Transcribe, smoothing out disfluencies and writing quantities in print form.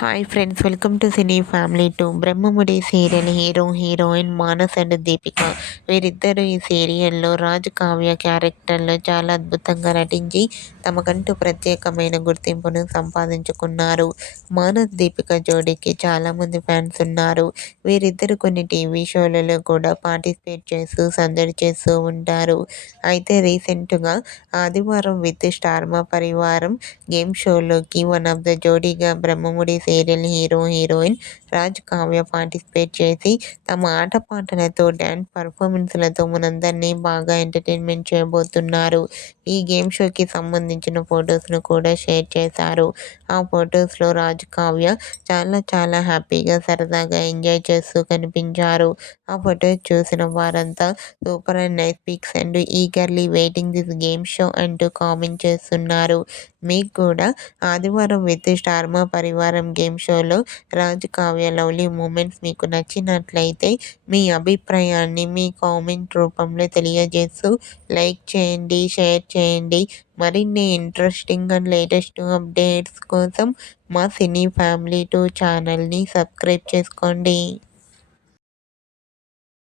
Hi friends, welcome to cine family 2. Brahmamudi serial hero heroine Manas and Deepika. వీరిద్దరూ ఈ సీరియల్లో రాజు కావ్య క్యారెక్టర్లో చాలా అద్భుతంగా నటించి తమకంటూ ప్రత్యేకమైన గుర్తింపును సంపాదించుకున్నారు. మానస్ దీపిక జోడీకి చాలామంది ఫ్యాన్స్ ఉన్నారు. వీరిద్దరు కొన్ని టీవీ షోలలో కూడా పార్టిసిపేట్ చేస్తూ సందడి చేస్తూ ఉంటారు. అయితే రీసెంట్గా ఆదివారం విత్ స్టార్ మా పరివారం గేమ్ షోలోకి వన్ ఆఫ్ ద జోడీగా Brahmamudi serial hero heroine Raj Kavya participate చేసి తమ ఆటపాటలతో డ్యాన్స్ పర్ఫార్మెన్స్లతో మనందరినీ బాగా ఎంటర్టైన్మెంట్ చేయబోతున్నారు. ఈ గేమ్ షోకి సంబంధించిన ఫొటోస్ను కూడా షేర్ చేశారు. ఆ ఫొటోస్లో రాజ్ కావ్య చాలా హ్యాపీగా సరదాగా ఎంజాయ్ చేస్తూ కనిపించారు. ఆ ఫొటోస్ చూసిన వారంతా super and nice pics and eagerly waiting this game show అంటూ కామెంట్ చేస్తున్నారు. మీకు కూడా ఆదివారం విత్ స్టార్ మా పరివారం గేమ్ షోలో రాజ్ కావ్య లవ్లీ మూమెంట్స్ మీకు నచ్చినట్లయితే మీ అభిప్రాయాన్ని మీ కామెంట్ రూపంలో తెలియజేస్తూ లైక్ చేయండి, షేర్ చేయండి. మరిన్ని ఇంట్రెస్టింగ్ అండ్ లేటెస్ట్ అప్డేట్స్ కోసం మా సినీ ఫ్యామిలీ 2 ఛానల్ని సబ్స్క్రైబ్ చేసుకోండి.